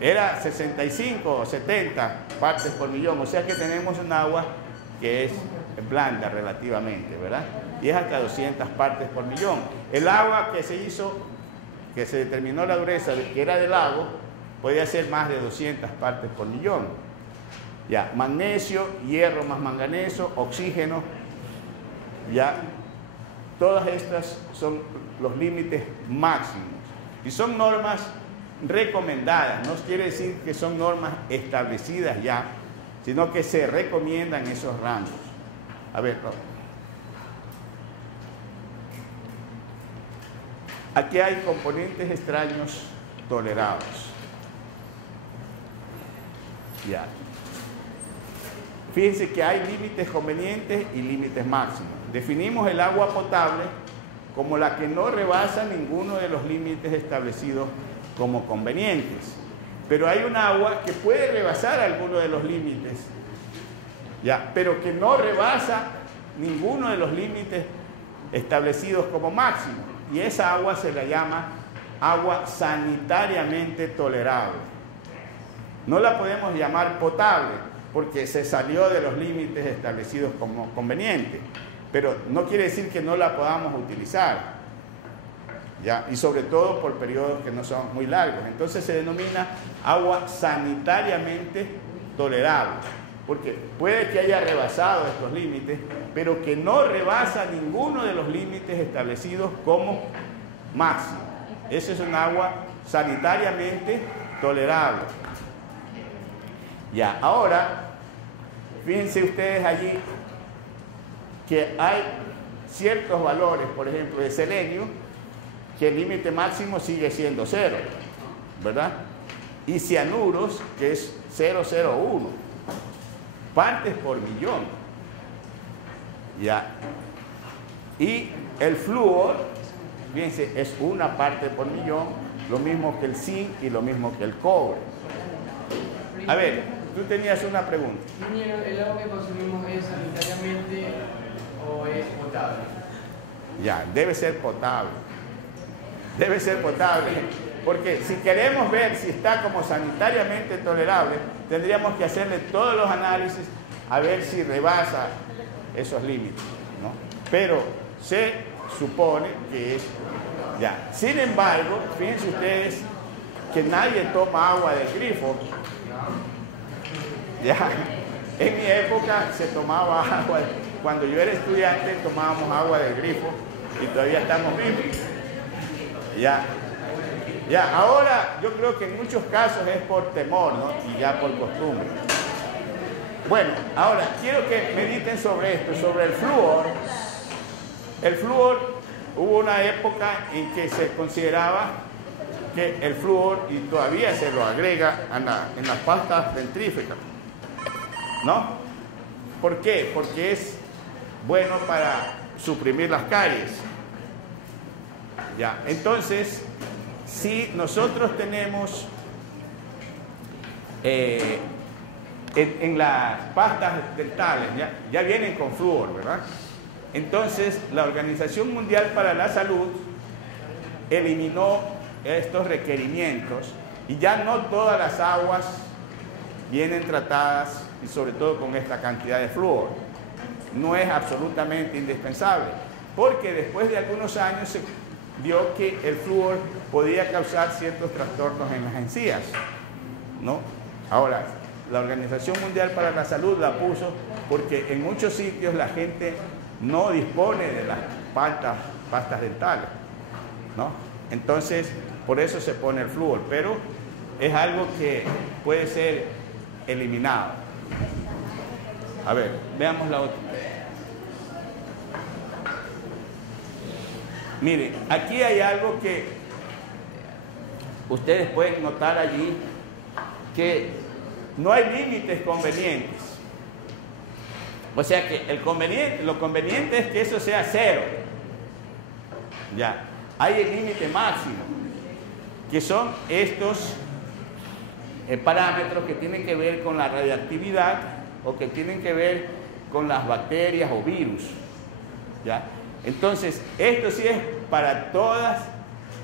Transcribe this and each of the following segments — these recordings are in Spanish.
era 65 o 70 partes por millón, o sea que tenemos un agua que es blanda relativamente, ¿verdad? Y es hasta 200 partes por millón. El agua que se hizo, que se determinó la dureza, que era del lago, podía ser más de 200 partes por millón. Ya, magnesio, hierro más manganeso, oxígeno, ya, todas estas son los límites máximos. Y son normas recomendadas, no quiere decir que son normas establecidas ya, sino que se recomiendan esos rangos. A ver, aquí hay componentes extraños tolerados. Ya. Fíjense que hay límites convenientes y límites máximos. Definimos el agua potable como la que no rebasa ninguno de los límites establecidos como convenientes. Pero hay un agua que puede rebasar alguno de los límites, ya, pero que no rebasa ninguno de los límites establecidos como máximo. Y esa agua se la llama agua sanitariamente tolerable. No la podemos llamar potable porque se salió de los límites establecidos como conveniente, pero no quiere decir que no la podamos utilizar, ¿ya? Y sobre todo por periodos que no son muy largos. Entonces se denomina agua sanitariamente tolerable, porque puede que haya rebasado estos límites, pero que no rebasa ninguno de los límites establecidos como máximo. Esa es un agua sanitariamente tolerable. Ya, ahora, fíjense ustedes allí que hay ciertos valores, por ejemplo, de selenio, que el límite máximo sigue siendo 0, ¿verdad? Y cianuros, que es 0,01 partes por millón. Ya. Y el flúor, fíjense, es 1 parte por millón, lo mismo que el zinc y lo mismo que el cobre. A ver, tú tenías una pregunta. ¿El agua que consumimos es sanitariamente o es potable? Ya, debe ser potable. Debe ser potable. Porque si queremos ver si está como sanitariamente tolerable, tendríamos que hacerle todos los análisis a ver si rebasa esos límites, ¿no? Pero se supone que es ya. Sin embargo, fíjense ustedes que nadie toma agua del grifo. Ya, en mi época se tomaba agua, cuando yo era estudiante tomábamos agua del grifo y todavía estamos vivos. Ya, ahora yo creo que en muchos casos es por temor, ¿no? Y ya por costumbre. Bueno, ahora quiero que mediten sobre esto, sobre el flúor. El flúor, hubo una época en que se consideraba que el flúor, y todavía se lo agrega en las pastas dentríficas, ¿no? ¿Por qué? Porque es bueno para suprimir las caries. Ya, entonces, si nosotros tenemos en las pastas dentales, ya vienen con flúor, ¿verdad? Entonces, la Organización Mundial para la Salud eliminó estos requerimientos y ya no todas las aguas vienen tratadas y sobre todo con esta cantidad de flúor. No es absolutamente indispensable, porque después de algunos años se vio que el flúor podía causar ciertos trastornos en las encías, ¿no? Ahora, la Organización Mundial para la Salud la puso porque en muchos sitios la gente no dispone de las pastas dentales, ¿no? Entonces, por eso se pone el flúor, pero es algo que puede ser eliminado. A ver, veamos la otra. Miren, aquí hay algo que ustedes pueden notar allí, que no hay límites convenientes. O sea que lo conveniente es que eso sea 0. Ya, hay el límite máximo, que son estos parámetros que tienen que ver con la radiactividad o que tienen que ver con las bacterias o virus. ¿Ya? Entonces, esto sí es para todas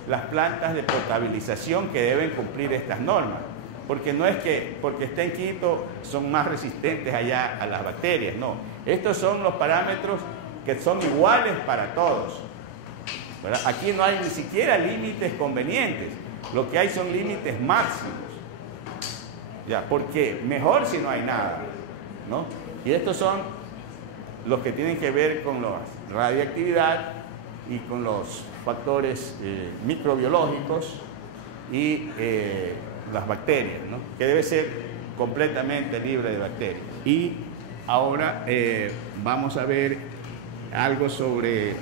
las plantas de potabilización que deben cumplir estas normas. porque no es que porque está en Quito son más resistentes allá a las bacterias, no. Estos son los parámetros que son iguales para todos, ¿verdad? Aquí no hay ni siquiera límites convenientes, lo que hay son límites máximos. Ya, porque mejor si no hay nada, ¿no? Y estos son los que tienen que ver con la radiactividad y con los factores microbiológicos y las bacterias, ¿no? Que debe ser completamente libre de bacterias. Y ahora vamos a ver algo sobre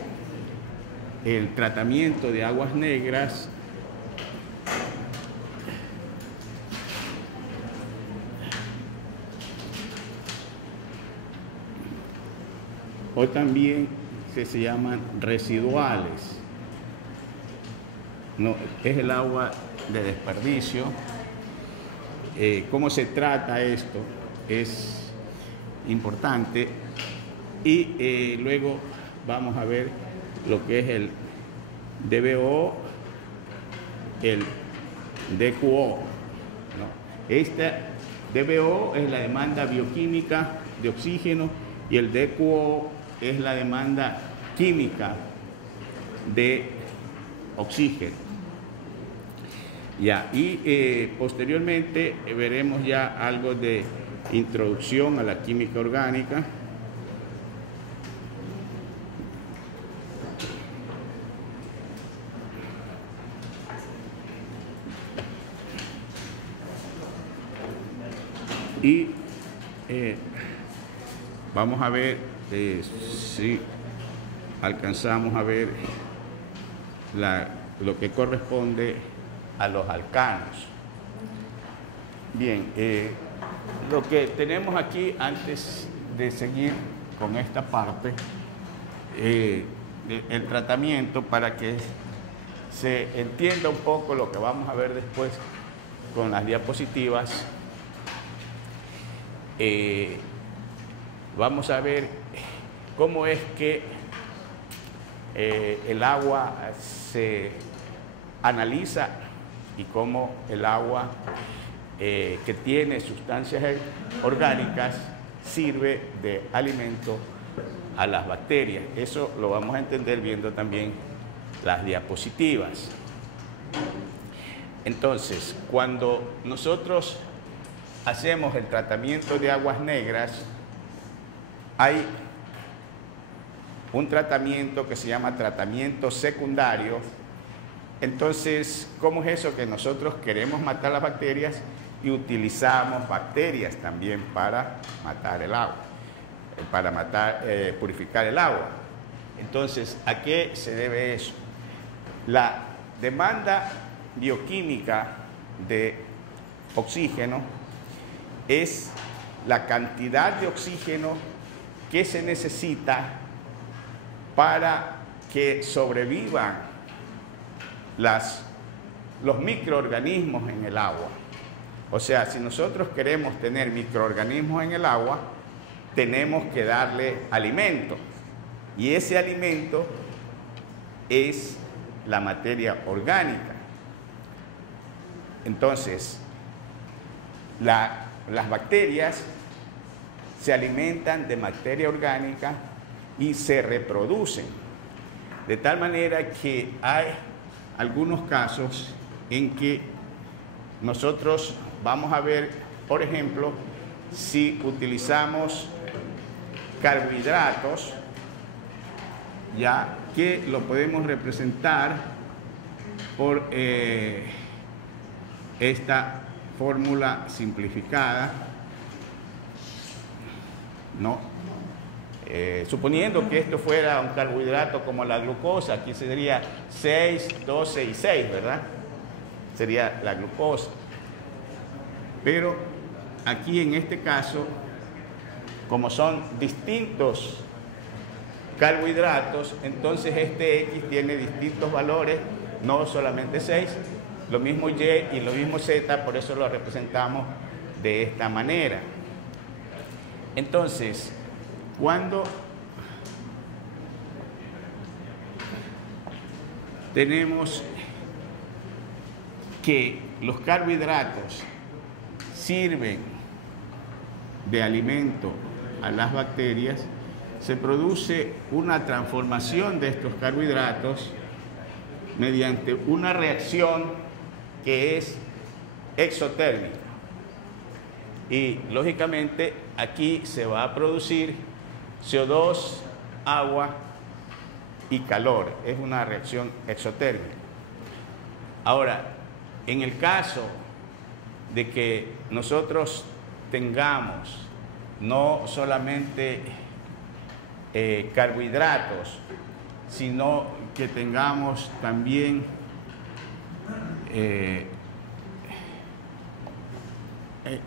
el tratamiento de aguas negras. O también que se llaman residuales. No, es el agua de desperdicio. ¿Cómo se trata esto? Es importante. Y luego vamos a ver lo que es el DBO, el DQO, ¿no? Esta DBO es la demanda bioquímica de oxígeno y el DQO es la demanda química de oxígeno. Ya, y posteriormente veremos ya algo de introducción a la química orgánica. Y vamos a ver si alcanzamos a ver lo que corresponde a los alcanos. Bien, lo que tenemos aquí antes de seguir con esta parte, el tratamiento, para que se entienda un poco lo que vamos a ver después con las diapositivas. Vamos a ver cómo es que el agua se analiza y cómo el agua que tiene sustancias orgánicas sirve de alimento a las bacterias. Eso lo vamos a entender viendo también las diapositivas. Entonces, cuando nosotros hacemos el tratamiento de aguas negras, hay un tratamiento que se llama tratamiento secundario. Entonces, ¿cómo es eso? Que nosotros queremos matar las bacterias y utilizamos bacterias también para matar el agua, para purificar el agua. Entonces, ¿a qué se debe eso? La demanda bioquímica de oxígeno es la cantidad de oxígeno que se necesita para que sobrevivan los microorganismos en el agua. O sea, si nosotros queremos tener microorganismos en el agua, tenemos que darle alimento. Y ese alimento es la materia orgánica. Entonces, las bacterias se alimentan de materia orgánica y se reproducen. De tal manera que hay algunos casos en que nosotros vamos a ver, por ejemplo, si utilizamos carbohidratos, ya que lo podemos representar por esta fórmula simplificada, ¿no? Suponiendo que esto fuera un carbohidrato como la glucosa, aquí sería 6, 12 y 6, ¿verdad? Sería la glucosa. Pero aquí en este caso, como son distintos carbohidratos, entonces este X tiene distintos valores, no solamente 6, lo mismo Y y lo mismo Z, por eso lo representamos de esta manera. Entonces, cuando tenemos que los carbohidratos sirven de alimento a las bacterias, se produce una transformación de estos carbohidratos mediante una reacción que es exotérmica. Y lógicamente aquí se va a producir CO2, agua y calor. Es una reacción exotérmica. Ahora, en el caso de que nosotros tengamos no solamente carbohidratos, sino que tengamos también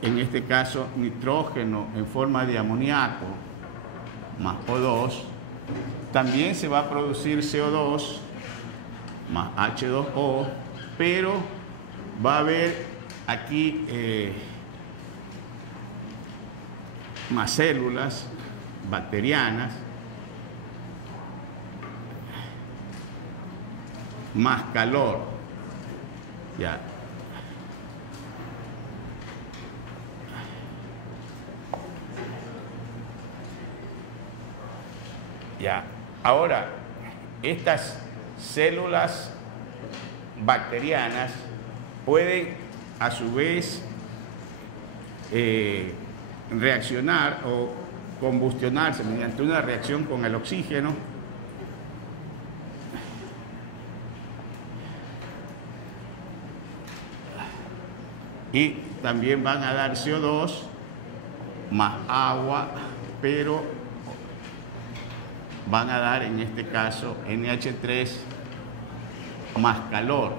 en este caso nitrógeno en forma de amoníaco más O2, también se va a producir CO2 más H2O, pero va a haber aquí más células bacterianas, más calor. Ya. Ya. Ahora, estas células bacterianas pueden a su vez reaccionar o combustionarse mediante una reacción con el oxígeno y también van a dar CO2 más agua, pero van a dar en este caso NH3 más calor.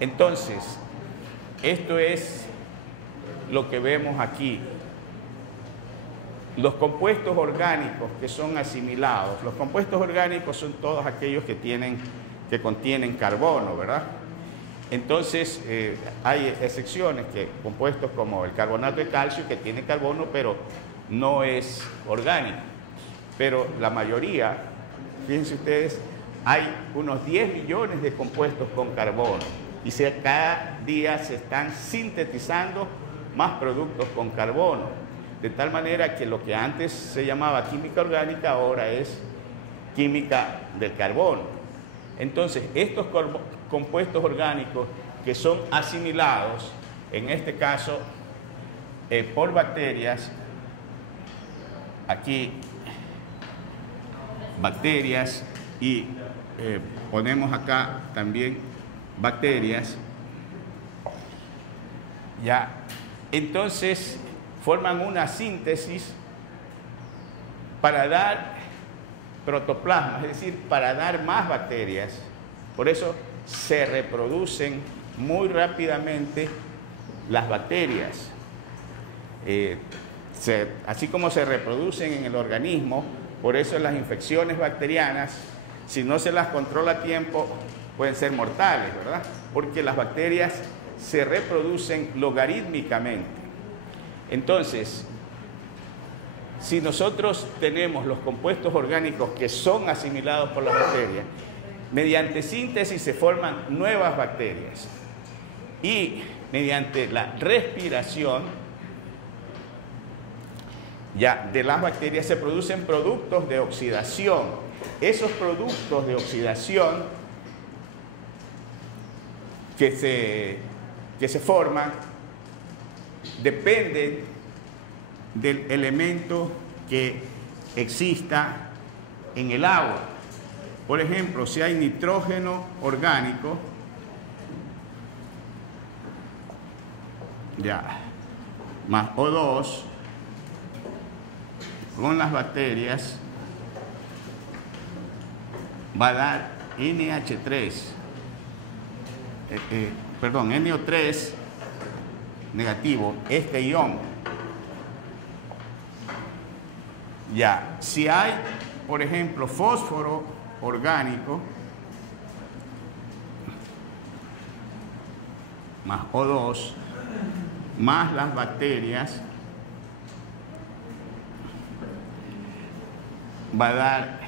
Entonces, esto es lo que vemos aquí. Los compuestos orgánicos que son asimilados, los compuestos orgánicos son todos aquellos que contienen carbono, ¿verdad? Entonces, hay excepciones, que compuestos como el carbonato de calcio, que tiene carbono, pero no es orgánico. Pero la mayoría, fíjense ustedes, hay unos 10 millones de compuestos con carbono. Y cada día se están sintetizando más productos con carbono. De tal manera que lo que antes se llamaba química orgánica, ahora es química del carbono. Entonces, estos compuestos orgánicos que son asimilados, en este caso, por bacterias, aquí, bacterias, y ponemos acá también bacterias, ya, entonces forman una síntesis para dar protoplasma, es decir, para dar más bacterias. Por eso se reproducen muy rápidamente las bacterias. Así como se reproducen en el organismo, por eso las infecciones bacterianas, si no se las controla a tiempo, pueden ser mortales, ¿verdad? Porque las bacterias se reproducen logarítmicamente. Entonces, si nosotros tenemos los compuestos orgánicos que son asimilados por las bacterias, mediante síntesis se forman nuevas bacterias y mediante la respiración ya de las bacterias se producen productos de oxidación. Esos productos de oxidación que se forman dependen del elemento que exista en el agua. Por ejemplo, si hay nitrógeno orgánico, ya, más O2, con las bacterias va a dar NH3, NO3 negativo, este ion. Ya, si hay, por ejemplo, fósforo orgánico, más O2, más las bacterias, va a dar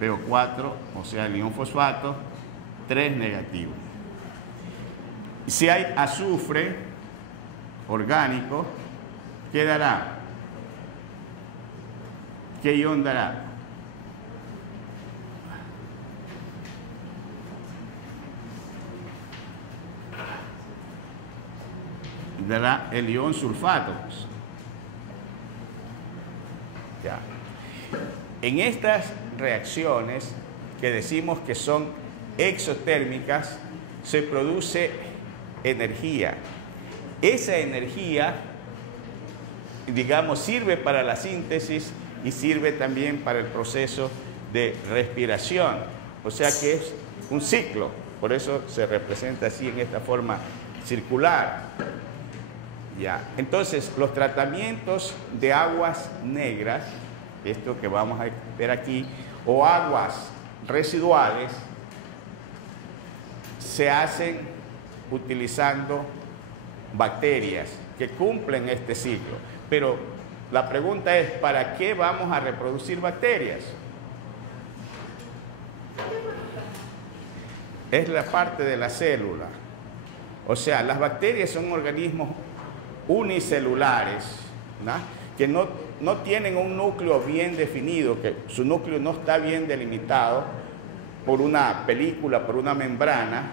PO4, o sea, el ion fosfato, 3 negativo. Si hay azufre orgánico, ¿qué dará? ¿Qué ion dará? Dará el ion sulfato. Ya. En estas reacciones que decimos que son exotérmicas, se produce energía. Esa energía, digamos, sirve para la síntesis y sirve también para el proceso de respiración. O sea que es un ciclo, por eso se representa así en esta forma circular. Ya. Entonces, los tratamientos de aguas negras, esto que vamos a ver aquí, o aguas residuales, se hacen utilizando bacterias que cumplen este ciclo. Pero la pregunta es, ¿para qué vamos a reproducir bacterias? Es la parte de la célula. O sea, las bacterias son organismos unicelulares, ¿no? Que no tienen un núcleo bien definido, que su núcleo no está bien delimitado por una película, por una membrana,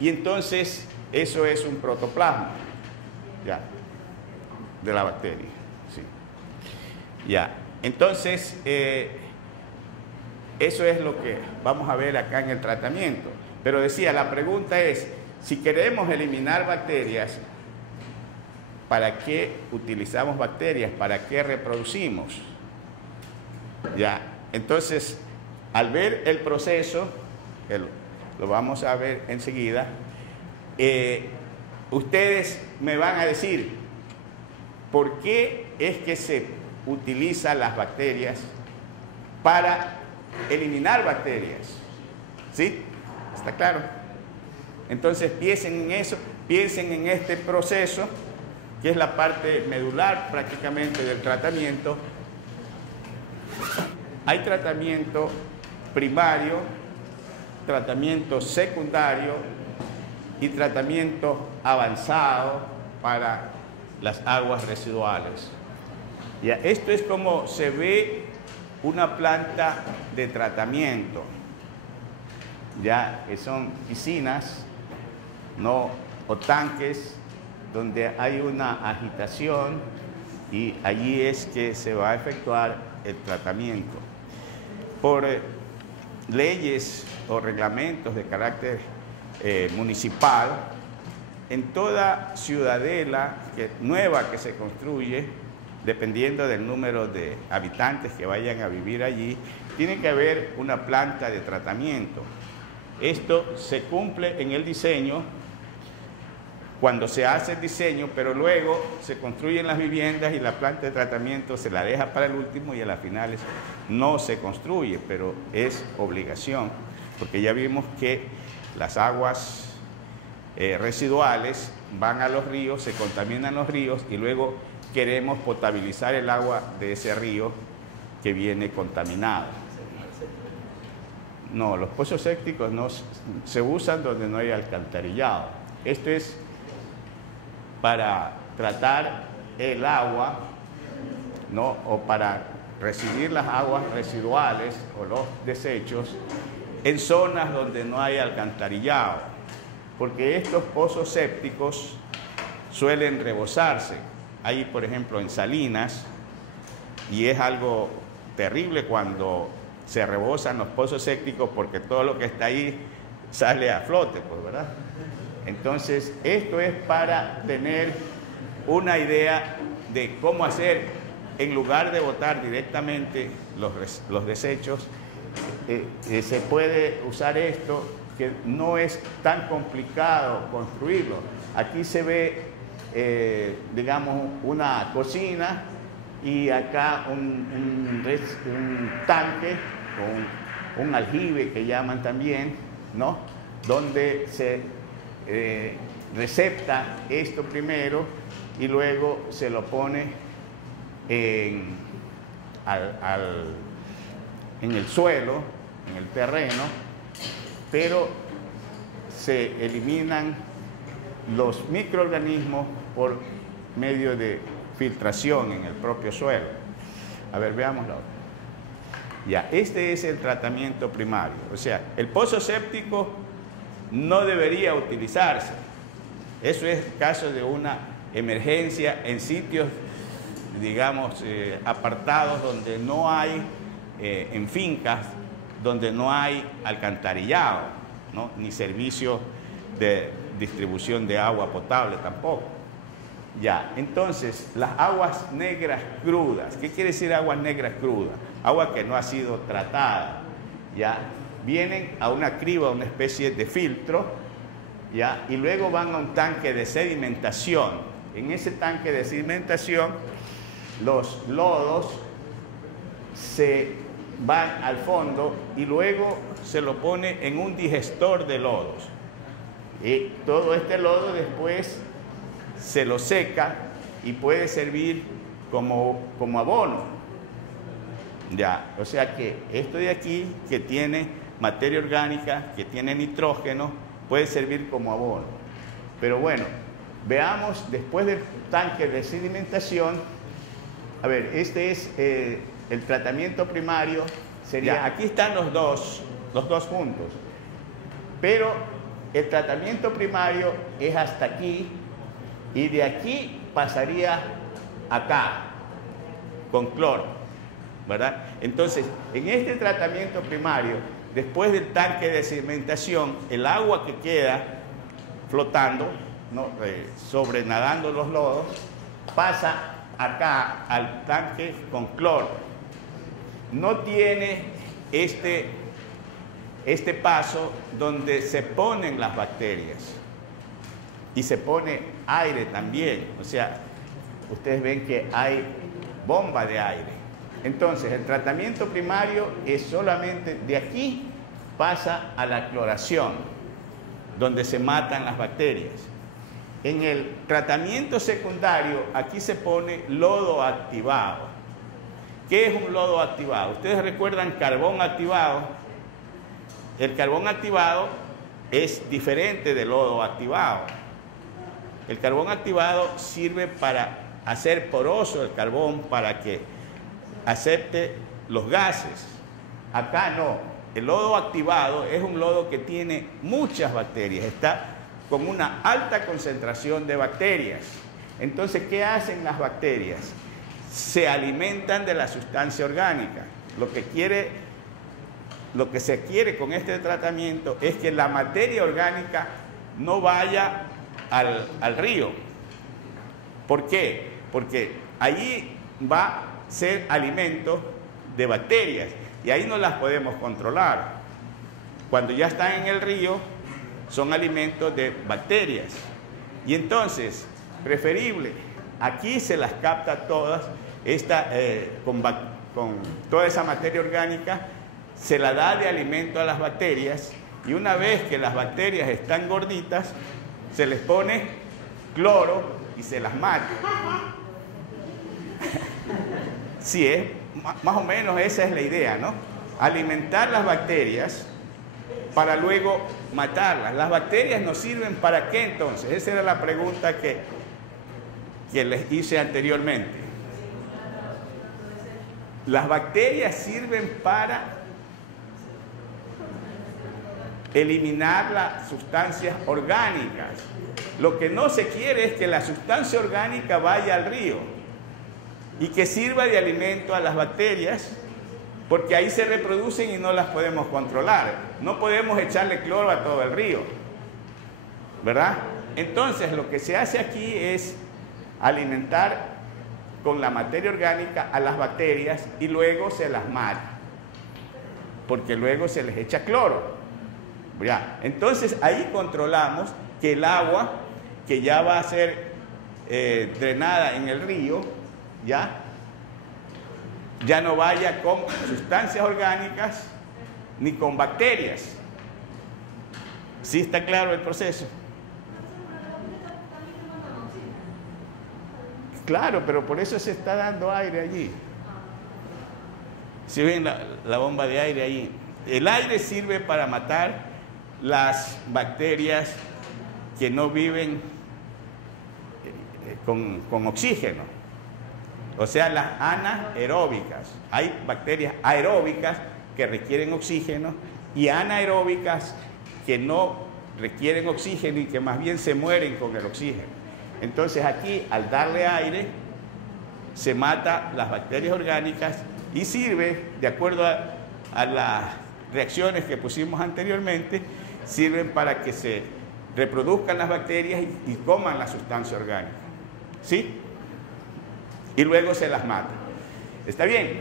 y entonces eso es un protoplasma, ¿ya? De la bacteria, sí. Ya, entonces eso es lo que vamos a ver acá en el tratamiento. Pero decía, la pregunta es, si queremos eliminar bacterias, ¿para qué utilizamos bacterias? ¿Para qué reproducimos? Ya, entonces, al ver el proceso, lo vamos a ver enseguida, ustedes me van a decir, ¿por qué es que se utilizan las bacterias para eliminar bacterias? ¿Sí? ¿Está claro? Entonces, piensen en eso, piensen en este proceso, que es la parte medular prácticamente del tratamiento. Hay tratamiento primario, tratamiento secundario y tratamiento avanzado para las aguas residuales. Ya, esto es como se ve una planta de tratamiento, ya que son piscinas, no, o tanques donde hay una agitación y allí es que se va a efectuar el tratamiento. Por leyes o reglamentos de carácter municipal, en toda ciudadela nueva que se construye, dependiendo del número de habitantes que vayan a vivir allí, tiene que haber una planta de tratamiento. Esto se cumple en el diseño, cuando se hace el diseño, pero luego se construyen las viviendas y la planta de tratamiento se la deja para el último y a las finales no se construye, pero es obligación, porque ya vimos que las aguas residuales van a los ríos, se contaminan los ríos y luego queremos potabilizar el agua de ese río que viene contaminado. No, los pozos sépticos no se usan donde no hay alcantarillado. Esto es para tratar el agua, ¿no? O para recibir las aguas residuales o los desechos en zonas donde no hay alcantarillado, porque estos pozos sépticos suelen rebosarse. Hay, por ejemplo, en Salinas, y es algo terrible cuando se rebosan los pozos sépticos porque todo lo que está ahí sale a flote, pues, ¿verdad? Entonces, esto es para tener una idea de cómo hacer, en lugar de botar directamente los desechos, se puede usar esto, que no es tan complicado construirlo. Aquí se ve, digamos, una cocina y acá un tanque con un aljibe que llaman también, ¿no? Donde se recepta esto primero y luego se lo pone en el suelo, en el terreno, pero se eliminan los microorganismos por medio de filtración en el propio suelo. A ver, veámoslo ahora. Ya, este es el tratamiento primario. O sea, el pozo séptico no debería utilizarse. Eso es caso de una emergencia en sitios, digamos, apartados donde no hay, en fincas, donde no hay alcantarillado, ¿no? Ni servicio de distribución de agua potable tampoco. Ya, entonces, las aguas negras crudas. ¿Qué quiere decir aguas negras crudas? Agua que no ha sido tratada, ya, vienen a una criba, una especie de filtro, ya, y luego van a un tanque de sedimentación. En ese tanque de sedimentación, los lodos se van al fondo y luego se lo pone en un digestor de lodos. Y todo este lodo después se lo seca y puede servir como abono. Ya, o sea que esto de aquí, que tiene materia orgánica, que tiene nitrógeno, puede servir como abono. Pero bueno, veamos después del tanque de sedimentación. A ver, este es el tratamiento primario. Sería, aquí están los dos juntos. Pero el tratamiento primario es hasta aquí y de aquí pasaría acá con cloro, ¿verdad? Entonces, en este tratamiento primario, después del tanque de sedimentación, el agua que queda flotando, ¿no? Sobrenadando los lodos, pasa acá al tanque con cloro. No tiene este paso donde se ponen las bacterias y se pone aire también. O sea, ustedes ven que hay bomba de aire. Entonces, el tratamiento primario es solamente de aquí pasa a la cloración, donde se matan las bacterias. En el tratamiento secundario, aquí se pone lodo activado. ¿Qué es un lodo activado? Ustedes recuerdan carbón activado. El carbón activado es diferente del lodo activado. El carbón activado sirve para hacer poroso el carbón para que acepte los gases. Acá no. El lodo activado es un lodo que tiene muchas bacterias, está con una alta concentración de bacterias. Entonces, ¿qué hacen las bacterias? Se alimentan de la sustancia orgánica. Lo que se quiere con este tratamiento es que la materia orgánica no vaya al río. ¿Por qué? Porque allí va a ser alimento de bacterias y ahí no las podemos controlar. Cuando ya están en el río, son alimentos de bacterias. Y entonces, preferible, aquí se las capta todas, con toda esa materia orgánica, se la da de alimento a las bacterias y una vez que las bacterias están gorditas, se les pone cloro y se las mata. Sí, más o menos esa es la idea, ¿no? Alimentar las bacterias para luego matarlas. ¿Las bacterias nos sirven para qué entonces? Esa era la pregunta que les hice anteriormente. Las bacterias sirven para eliminar las sustancias orgánicas. Lo que no se quiere es que la sustancia orgánica vaya al río y que sirva de alimento a las bacterias, porque ahí se reproducen y no las podemos controlar. No podemos echarle cloro a todo el río, ¿verdad? Entonces, lo que se hace aquí es alimentar con la materia orgánica a las bacterias y luego se las mata, porque luego se les echa cloro. ¿Ya? Entonces, ahí controlamos que el agua que ya va a ser drenada en el río, ya no vaya con sustancias orgánicas ni con bacterias. ¿Sí está claro el proceso? Claro, pero por eso se está dando aire allí. ¿Sí ven la bomba de aire ahí? El aire sirve para matar las bacterias que no viven con oxígeno. O sea, las anaeróbicas. Hay bacterias aeróbicas que requieren oxígeno y anaeróbicas que no requieren oxígeno y que más bien se mueren con el oxígeno. Entonces aquí, al darle aire, se mata las bacterias orgánicas y sirve, de acuerdo a las reacciones que pusimos anteriormente, sirven para que se reproduzcan las bacterias y coman la sustancia orgánica. ¿Sí? Y luego se las mata. ¿Está bien?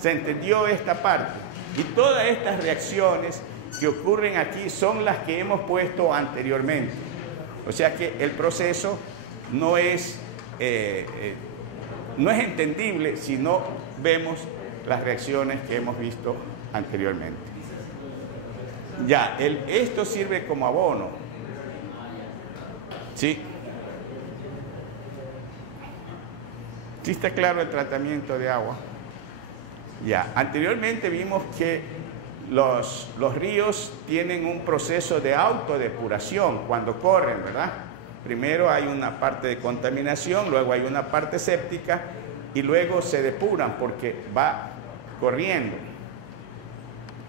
¿Se entendió esta parte? Y todas estas reacciones que ocurren aquí son las que hemos puesto anteriormente. O sea que el proceso no es entendible si no vemos las reacciones que hemos visto anteriormente. Ya, esto sirve como abono. ¿Sí? ¿Sí está claro el tratamiento de agua? Ya, anteriormente vimos que los ríos tienen un proceso de autodepuración cuando corren, ¿verdad? Primero hay una parte de contaminación, luego hay una parte séptica y luego se depuran porque va corriendo.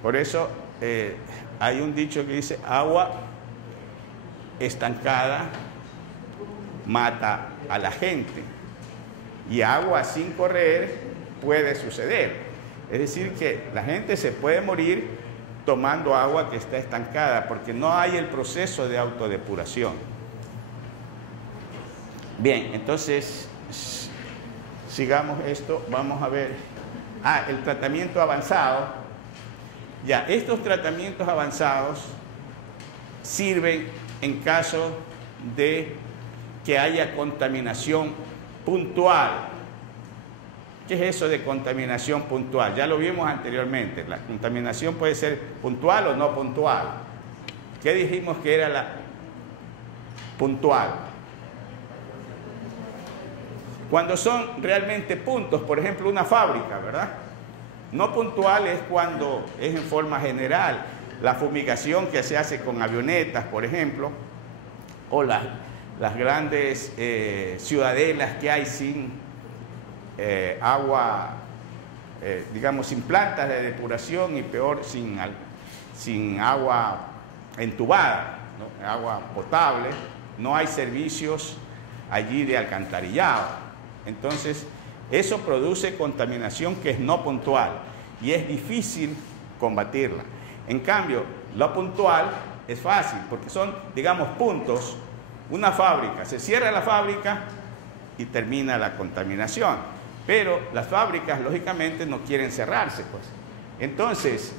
Por eso hay un dicho que dice: agua estancada mata a la gente y agua sin correr puede suceder. Es decir, que la gente se puede morir tomando agua que está estancada porque no hay el proceso de autodepuración. Bien, entonces sigamos esto. Vamos a ver el tratamiento avanzado. Ya, estos tratamientos avanzados sirven en caso de que haya contaminación puntual. ¿Qué es eso de contaminación puntual? Ya lo vimos anteriormente. La contaminación puede ser puntual o no puntual. ¿Qué dijimos que era la puntual? Cuando son realmente puntos, por ejemplo, una fábrica, ¿verdad? No puntual es cuando es en forma general. La fumigación que se hace con avionetas, por ejemplo, o las grandes ciudadelas que hay sin agua, digamos, sin plantas de depuración y peor sin agua entubada, ¿no? Agua potable, no hay servicios allí de alcantarillado. Entonces, eso produce contaminación que es no puntual y es difícil combatirla. En cambio, lo puntual es fácil porque son, digamos, puntos. Una fábrica, se cierra la fábrica y termina la contaminación. Pero las fábricas, lógicamente, no quieren cerrarse, pues. Entonces,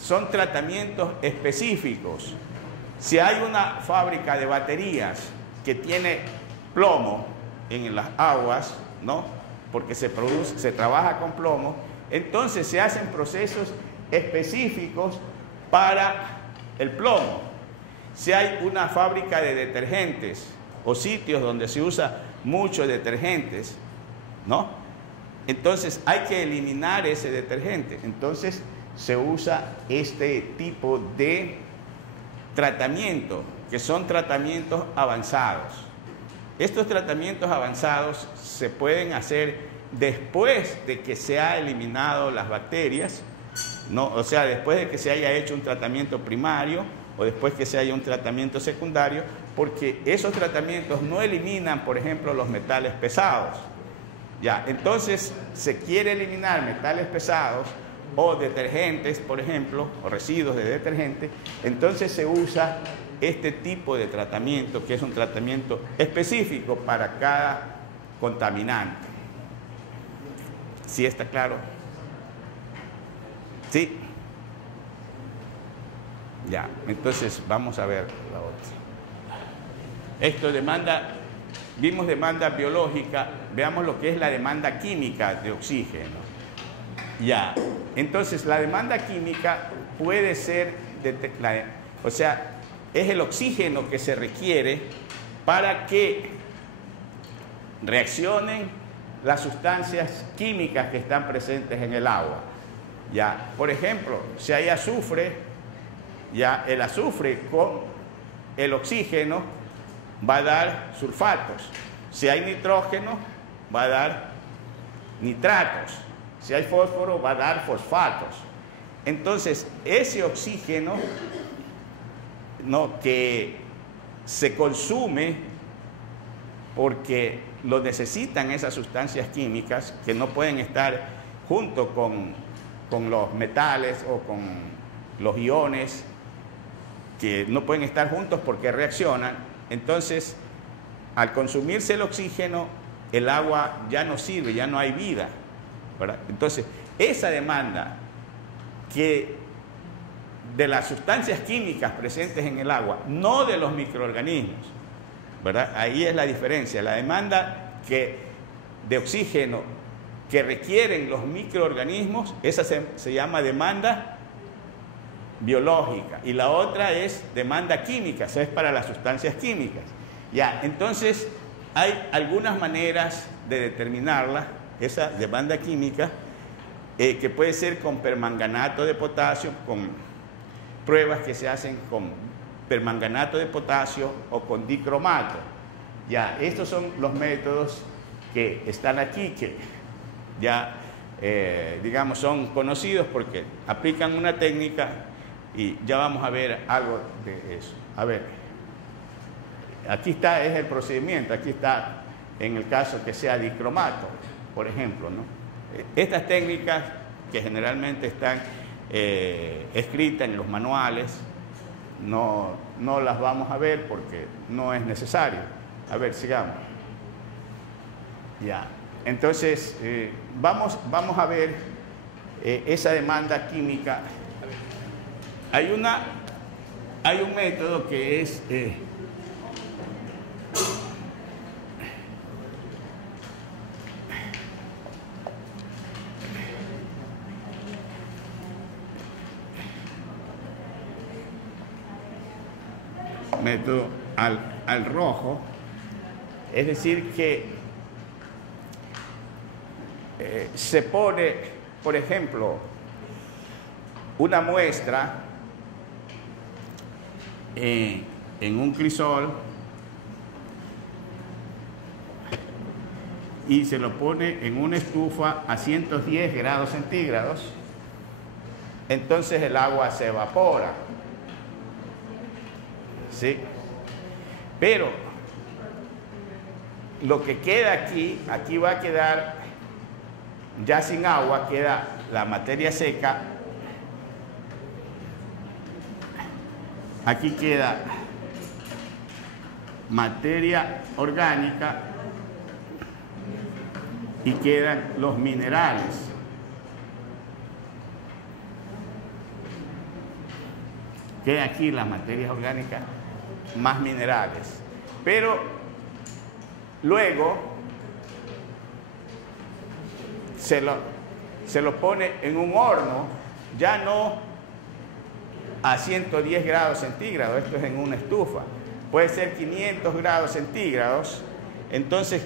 son tratamientos específicos. Si hay una fábrica de baterías que tiene plomo en las aguas, ¿no? Porque se trabaja con plomo, entonces se hacen procesos específicos para el plomo. Si hay una fábrica de detergentes o sitios donde se usa mucho detergentes, ¿no? Entonces hay que eliminar ese detergente. Entonces se usa este tipo de tratamiento, que son tratamientos avanzados. Estos tratamientos avanzados se pueden hacer después de que se ha eliminado las bacterias, ¿no? O sea, después de que se haya hecho un tratamiento primario o después que se haya un tratamiento secundario, porque esos tratamientos no eliminan, por ejemplo, los metales pesados. Ya, entonces se quiere eliminar metales pesados o detergentes, por ejemplo, o residuos de detergente, entonces se usa este tipo de tratamiento, que es un tratamiento específico para cada contaminante. ¿Sí está claro? ¿Sí? Ya, entonces vamos a ver la otra. Esto demanda... Vimos demanda biológica, veamos lo que es la demanda química de oxígeno. Ya, entonces la demanda química puede ser, o sea, es el oxígeno que se requiere para que reaccionen las sustancias químicas que están presentes en el agua. Ya, por ejemplo, si hay azufre, ya el azufre con el oxígeno va a dar sulfatos. Si hay nitrógeno, va a dar nitratos. Si hay fósforo, va a dar fosfatos. Entonces, ese oxígeno, ¿no?, que se consume porque lo necesitan esas sustancias químicas que no pueden estar junto con los metales o con los iones, que no pueden estar juntos porque reaccionan. Entonces, al consumirse el oxígeno, el agua ya no sirve, ya no hay vida, ¿verdad? Entonces, esa demanda que de las sustancias químicas presentes en el agua, no de los microorganismos, ¿verdad? Ahí es la diferencia. La demanda de oxígeno que requieren los microorganismos, esa se llama demanda biológica, y la otra es demanda química, esa es para las sustancias químicas. Ya, entonces hay algunas maneras de determinarla, esa demanda química, que puede ser con permanganato de potasio, con pruebas que se hacen con permanganato de potasio o con dicromato. Ya, estos son los métodos que están aquí, que ya, digamos, son conocidos porque aplican una técnica, y ya vamos a ver algo de eso. A ver, aquí está, es el procedimiento, aquí está en el caso que sea dicromato, por ejemplo, ¿no? Estas técnicas que generalmente están escritas en los manuales, no las vamos a ver porque no es necesario. A ver, sigamos. Ya, entonces vamos a ver esa demanda química. Hay un método que es método al rojo, es decir que se pone, por ejemplo, una muestra en un crisol y se lo pone en una estufa a 110 grados centígrados, entonces el agua se evapora, ¿sí? Pero lo que queda aquí va a quedar ya sin agua, queda la materia seca. Aquí queda materia orgánica y quedan los minerales. Queda aquí las materias orgánicas más minerales. Pero luego se lo pone en un horno, ya no a 110 grados centígrados, esto es en una estufa, puede ser 500 grados centígrados. Entonces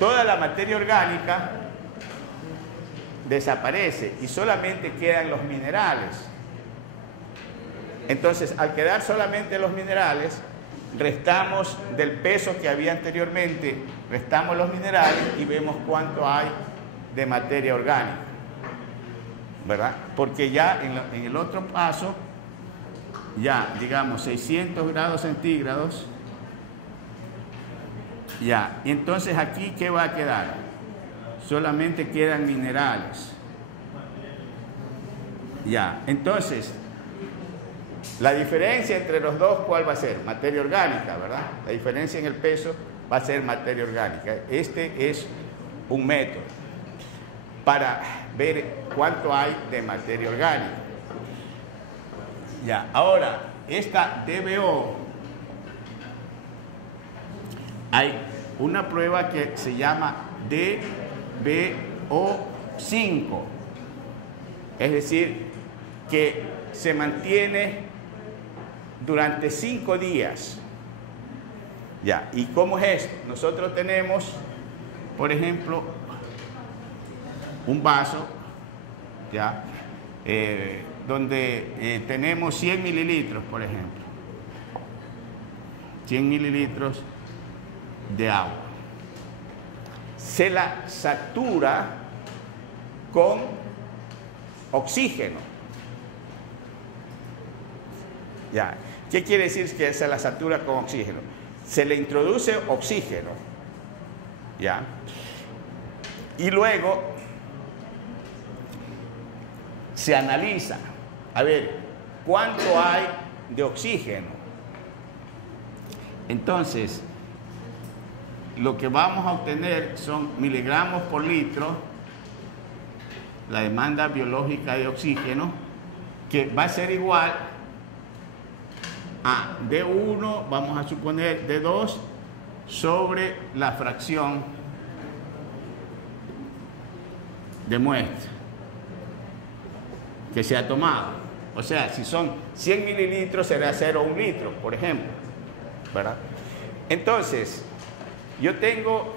toda la materia orgánica desaparece y solamente quedan los minerales. Entonces, al quedar solamente los minerales, restamos del peso que había anteriormente, restamos los minerales y vemos cuánto hay de materia orgánica, ¿verdad? Porque ya en el otro paso, ya digamos 600 grados centígrados, ya, y entonces aquí ¿qué va a quedar? Solamente quedan minerales. Ya, entonces la diferencia entre los dos, ¿cuál va a ser? Materia orgánica, ¿verdad? La diferencia en el peso va a ser materia orgánica. Este es un método para ver cuánto hay de materia orgánica. Ya, ahora, esta DBO, hay una prueba que se llama DBO5, es decir, que se mantiene durante 5 días. Ya, ¿y cómo es esto? Nosotros tenemos, por ejemplo, un vaso, ya, donde tenemos 100 mililitros, por ejemplo, 100 mililitros de agua. se la satura con oxígeno. Ya. ¿Qué quiere decir que se la satura con oxígeno? Se le introduce oxígeno, ¿ya? Y luego se analiza, a ver, ¿cuánto hay de oxígeno? Entonces, lo que vamos a obtener son miligramos por litro, la demanda biológica de oxígeno, que va a ser igual a D1, vamos a suponer D2, sobre la fracción de muestra que se ha tomado. O sea, si son 100 mililitros, será 0,1 litro, por ejemplo, ¿verdad? Entonces, yo tengo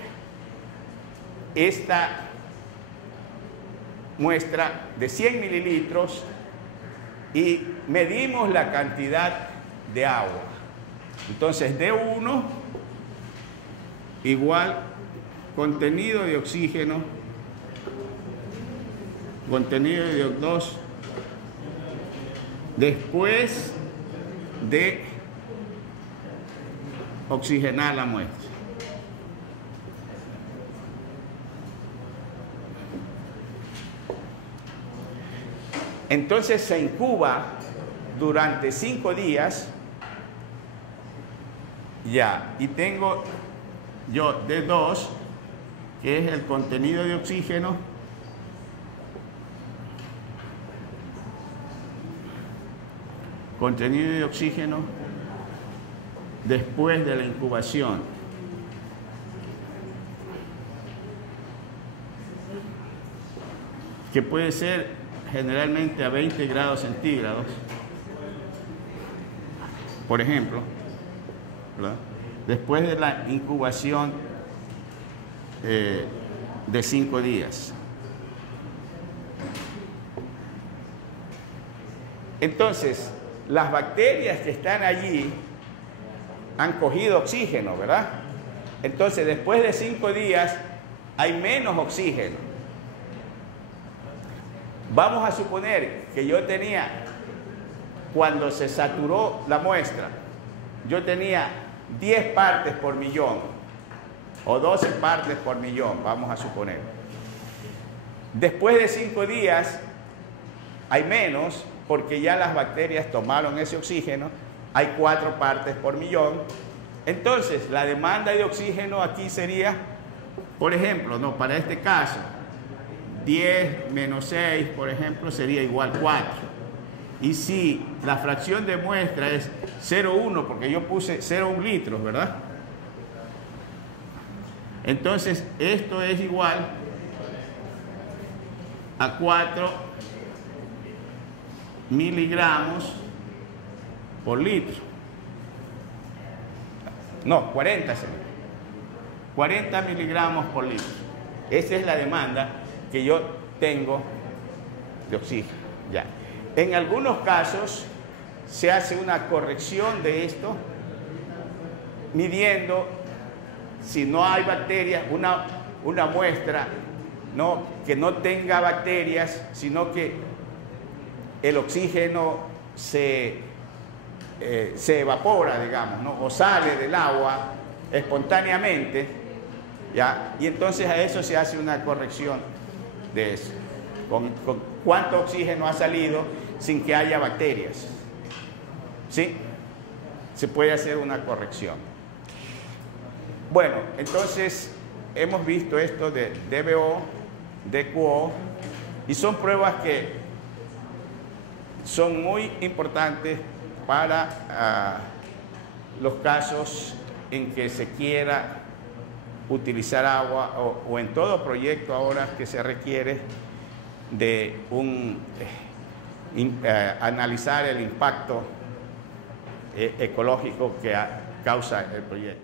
esta muestra de 100 mililitros y medimos la cantidad de agua. Entonces, D1 igual contenido de oxígeno, contenido de O2, después de oxigenar la muestra. Entonces se incuba durante 5 días, ya, y tengo yo D2, que es el contenido de oxígeno, después de la incubación. Que puede ser generalmente a 20 grados centígrados, por ejemplo, ¿verdad? Después de la incubación de 5 días. Entonces, las bacterias que están allí han cogido oxígeno, ¿verdad? Entonces, después de 5 días hay menos oxígeno. Vamos a suponer que yo tenía, cuando se saturó la muestra, yo tenía 10 partes por millón o 12 partes por millón, vamos a suponer. Después de 5 días hay menos, porque ya las bacterias tomaron ese oxígeno, hay 4 partes por millón. Entonces, la demanda de oxígeno aquí sería, por ejemplo, no, para este caso, 10 menos 6, por ejemplo, sería igual 4. Y si la fracción de muestra es 0,1, porque yo puse 0,1 litros, ¿verdad? Entonces, esto es igual a 4 miligramos por litro. No, 40 miligramos por litro. Esa es la demanda que yo tengo de oxígeno. Ya. En algunos casos se hace una corrección de esto, midiendo si no hay bacterias, una muestra que no tenga bacterias, sino que el oxígeno se evapora, digamos, ¿no? O sale del agua espontáneamente, ¿ya? Y entonces a eso se hace una corrección de eso, con cuánto oxígeno ha salido sin que haya bacterias, ¿sí? Se puede hacer una corrección. Bueno, entonces hemos visto esto de DBO, DQO, y son pruebas que son muy importantes para los casos en que se quiera utilizar agua o en todo proyecto ahora que se requiere de analizar el impacto ecológico que causa el proyecto.